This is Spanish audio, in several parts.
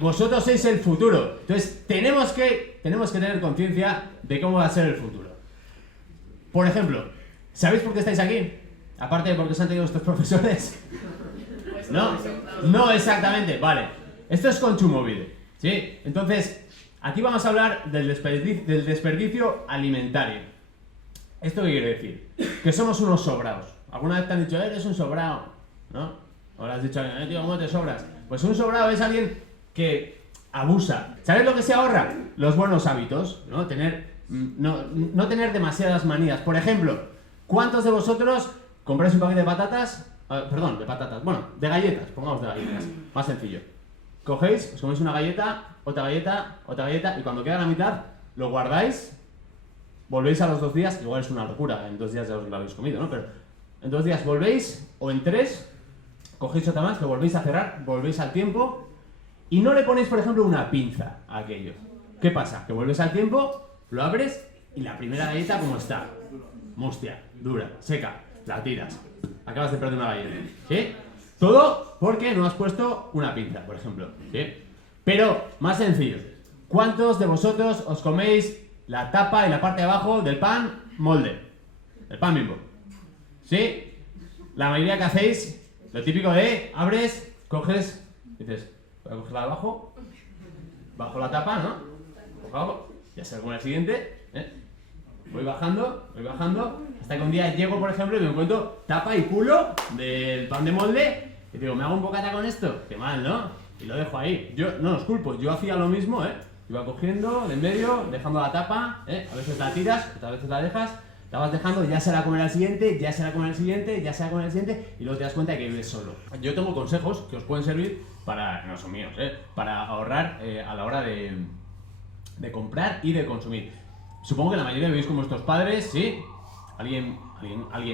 vosotros sois el futuro. Entonces, tenemos que tener conciencia de cómo va a ser el futuro. Por ejemplo, ¿sabéis por qué estáis aquí? Aparte de porque os han tenido estos profesores. ¿No? No exactamente, vale. Esto es Kontsumobide, ¿sí? Entonces, aquí vamos a hablar del desperdicio alimentario. ¿Esto qué quiere decir? Que somos unos sobrados. ¿Alguna vez te han dicho, eres un sobrado? ¿No? O le has dicho, tío, ¿cómo te sobras? Pues un sobrado es alguien que abusa. ¿Sabes lo que se ahorra? Los buenos hábitos, ¿no? No tener demasiadas manías. Por ejemplo, ¿cuántos de vosotros compráis un paquete de patatas? Perdón, de patatas. Bueno, de galletas, pongamos de galletas. Más sencillo. Cogéis, os coméis una galleta, otra galleta, otra galleta, y cuando queda la mitad, lo guardáis, volvéis a los 2 días, igual es una locura, en 2 días ya os lo habéis comido, ¿no? Pero en 2 días volvéis, o en 3, cogéis otra más, lo volvéis a cerrar, volvéis al tiempo, y no le ponéis, por ejemplo, una pinza a aquello. ¿Qué pasa? Que vuelves al tiempo, lo abres, y la primera galleta, ¿cómo está? Mustia, dura, seca, la tiras. Acabas de perder una galleta, ¿sí? Todo porque no has puesto una pinza, por ejemplo, ¿sí? Pero, más sencillo, ¿cuántos de vosotros os coméis la tapa y la parte de abajo del pan molde? El pan Bimbo, ¿sí? La mayoría que hacéis, lo típico de abres, coges, dices, voy a cogerla de abajo, bajo la tapa, ¿no? Cojo abajo, ya sé con el siguiente, voy bajando, hasta que un día llego, por ejemplo, y me encuentro tapa y culo del pan de molde, y digo, ¿me hago un bocata con esto? Qué mal, ¿no? Y lo dejo ahí. Yo no os culpo, yo hacía lo mismo, iba cogiendo de en medio, dejando la tapa, a veces la tiras, otras veces la dejas, la vas dejando, ya se la comerá el siguiente, ya se la comerá el siguiente, ya se la comerá el siguiente, y luego te das cuenta de que vives solo. Yo tengo consejos que os pueden servir para, no son míos, para ahorrar a la hora de comprar y de consumir. Supongo que la mayoría vivís con vuestros padres, ¿sí? Alguien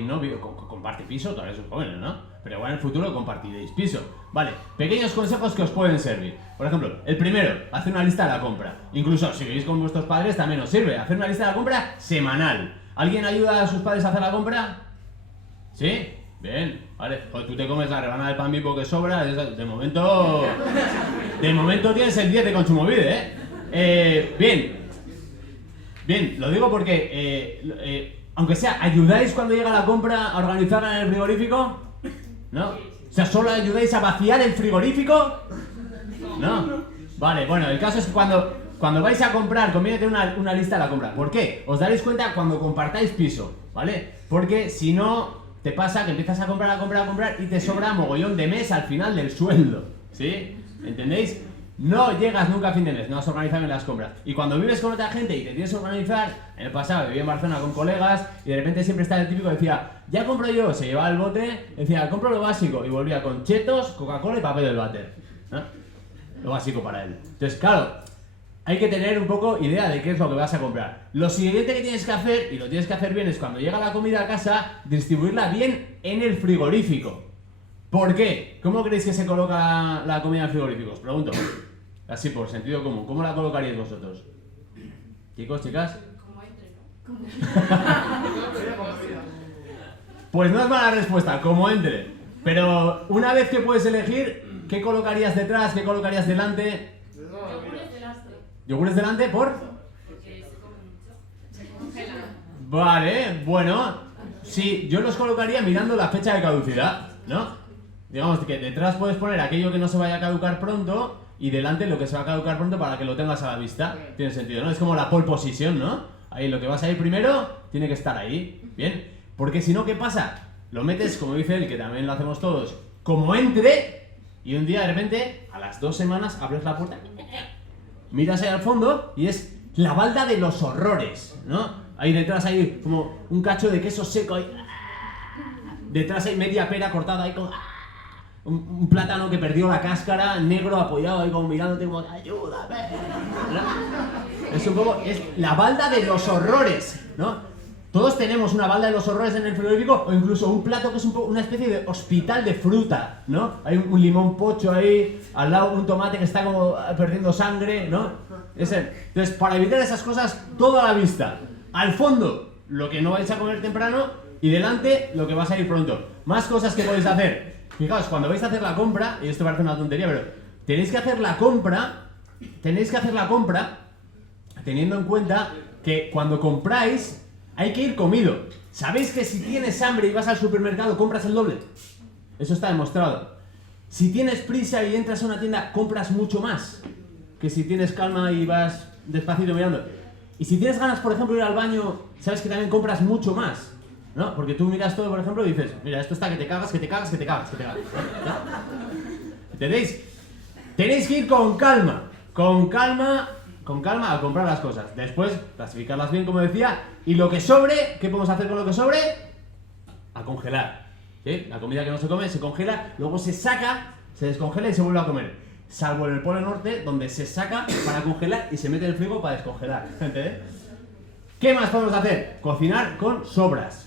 no comparte piso, todavía sois jóvenes, ¿no? Pero igual en el futuro compartiréis piso. Vale, pequeños consejos que os pueden servir. Por ejemplo, el primero, hacer una lista de la compra. Incluso si vivís con vuestros padres también os sirve. Hacer una lista de la compra semanal. ¿Alguien ayuda a sus padres a hacer la compra? ¿Sí? Bien, vale. Pues tú te comes la rebanada de pan Bimbo que sobra. De momento tienes el 10 de Kontsumobide, Bien, lo digo porque, aunque sea, ¿ayudáis cuando llega la compra a organizarla en el frigorífico? ¿No? O sea, ¿solo ayudáis a vaciar el frigorífico? ¿No? Vale, bueno, el caso es que cuando vais a comprar, conviene tener una lista de la compra. ¿Por qué? Os daréis cuenta cuando compartáis piso, ¿vale? Porque si no, te pasa que empiezas a comprar y te sobra mogollón de mes al final del sueldo, ¿sí? ¿Entendéis? No llegas nunca a fin de mes, no has organizado bien las compras. Y cuando vives con otra gente y te tienes que organizar, en el pasado vivía en Barcelona con colegas y de repente siempre está el típico que decía, ya compro yo, se llevaba el bote, decía, compro lo básico y volvía con chetos, Coca-Cola y papel del váter, ¿no? Lo básico para él. Entonces, claro, hay que tener un poco idea de qué es lo que vas a comprar. Lo siguiente que tienes que hacer, y lo tienes que hacer bien, es cuando llega la comida a casa, distribuirla bien en el frigorífico. ¿Por qué? ¿Cómo creéis que se coloca la comida en el frigorífico? Os pregunto. Así, por sentido común. ¿Cómo la colocaríais vosotros? Chicos, chicas. Como entre, ¿no? Pues no es mala respuesta, como entre. Pero una vez que puedes elegir, ¿qué colocarías detrás? ¿Qué colocarías delante? Yogures de lastre. ¿Yogures delante? ¿Por? Porque se come mucho. Se congelan. Vale, bueno. Sí, yo los colocaría mirando la fecha de caducidad, ¿no? Digamos que detrás puedes poner aquello que no se vaya a caducar pronto y delante lo que se va a caducar pronto para que lo tengas a la vista. Tiene sentido, ¿no? Es como la pole position, ¿no? Ahí lo que vas a ir primero tiene que estar ahí. Bien. Porque si no, ¿qué pasa? Lo metes, como dice él, que también lo hacemos todos, como entre, y un día de repente, a las 2 semanas, abres la puerta, miras ahí al fondo y es la balda de los horrores, ¿no? Ahí detrás hay como un cacho de queso seco ahí. Detrás hay media pera cortada ahí con... Un plátano que perdió la cáscara, negro apoyado ahí como mirándote como ¡ayúdame! ¿no? Es un poco... es la balda de los horrores, ¿no? Todos tenemos una balda de los horrores en el frigorífico o incluso un plato que es una especie de hospital de fruta, ¿no? Hay un limón pocho ahí, al lado un tomate que está como perdiendo sangre, ¿no? Entonces, para evitar esas cosas, todo a la vista. Al fondo, lo que no vais a comer temprano y delante, lo que va a salir pronto. Más cosas que podéis hacer. Fijaos, cuando vais a hacer la compra, y esto parece una tontería, pero tenéis que hacer la compra teniendo en cuenta que cuando compráis hay que ir comido. ¿Sabéis que si tienes hambre y vas al supermercado compras el doble? Eso está demostrado. Si tienes prisa y entras a una tienda, compras mucho más que si tienes calma y vas despacito mirando. Y si tienes ganas, por ejemplo, de ir al baño, sabes que también compras mucho más, ¿no? Porque tú miras todo, por ejemplo, y dices, mira, esto está que te cagas, que te cagas, que te cagas, que te cagas, ¿no? ¿Entendéis? Tenéis que ir con calma a comprar las cosas. Después, clasificarlas bien, como decía, y lo que sobre, ¿qué podemos hacer con lo que sobre? A congelar. ¿Sí? La comida que no se come se congela, luego se saca, se descongela y se vuelve a comer. Salvo en el Polo Norte, donde se saca para congelar y se mete en el frigo para descongelar. ¿Entendés? ¿Qué más podemos hacer? Cocinar con sobras.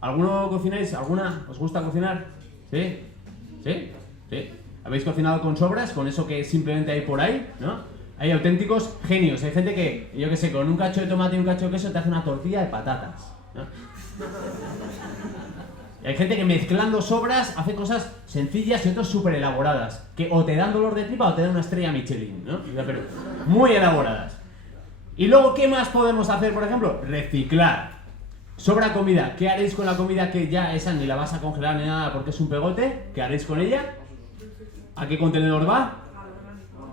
¿Alguno cocináis? ¿Alguna? ¿Os gusta cocinar? ¿Sí? ¿Sí? ¿Sí? ¿Habéis cocinado con sobras? Con eso que simplemente hay por ahí, ¿no? Hay auténticos genios. Hay gente que, yo qué sé, con un cacho de tomate y un cacho de queso te hace una tortilla de patatas, ¿no? Y hay gente que mezclando sobras hace cosas sencillas y otras súper elaboradas. Que o te dan dolor de tripa o te dan una estrella Michelin, ¿no? Pero muy elaboradas. Y luego, ¿qué más podemos hacer, por ejemplo? Reciclar. Sobra comida. ¿Qué haréis con la comida que ya esa ni la vas a congelar ni nada porque es un pegote? ¿Qué haréis con ella? ¿A qué contenedor va?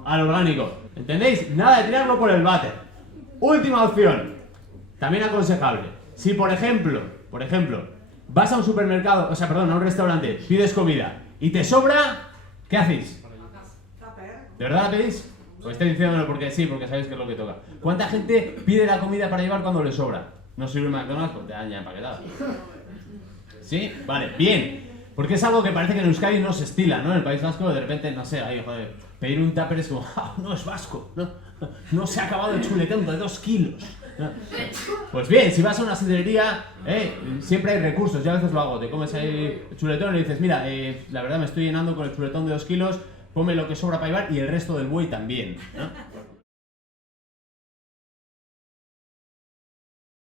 Al orgánico. ¿Entendéis? Nada de tirarlo por el váter. Última opción. También aconsejable. Si, por ejemplo, vas a un supermercado, a un restaurante, pides comida y te sobra, ¿qué hacéis? ¿De verdad la pedís? Pues estoy diciéndolo porque sí, porque sabéis que es lo que toca. ¿Cuánta gente pide la comida para llevar cuando le sobra? ¿No sirve McDonald's? Pues te dan ya empaquetada. ¿Sí? Vale, bien. Porque es algo que parece que en Euskadi no se estila, ¿no? En el País Vasco, de repente, no sé, ahí, joder, pedir un tupper es como, ¡ah, no es vasco! No se ha acabado el chuletón de 2 kilos. ¿No? Pues bien, si vas a una sidrería, siempre hay recursos. Yo a veces lo hago, te comes ahí el chuletón y le dices, mira, la verdad me estoy llenando con el chuletón de 2 kilos, ponme lo que sobra para llevar y el resto del buey también, ¿no?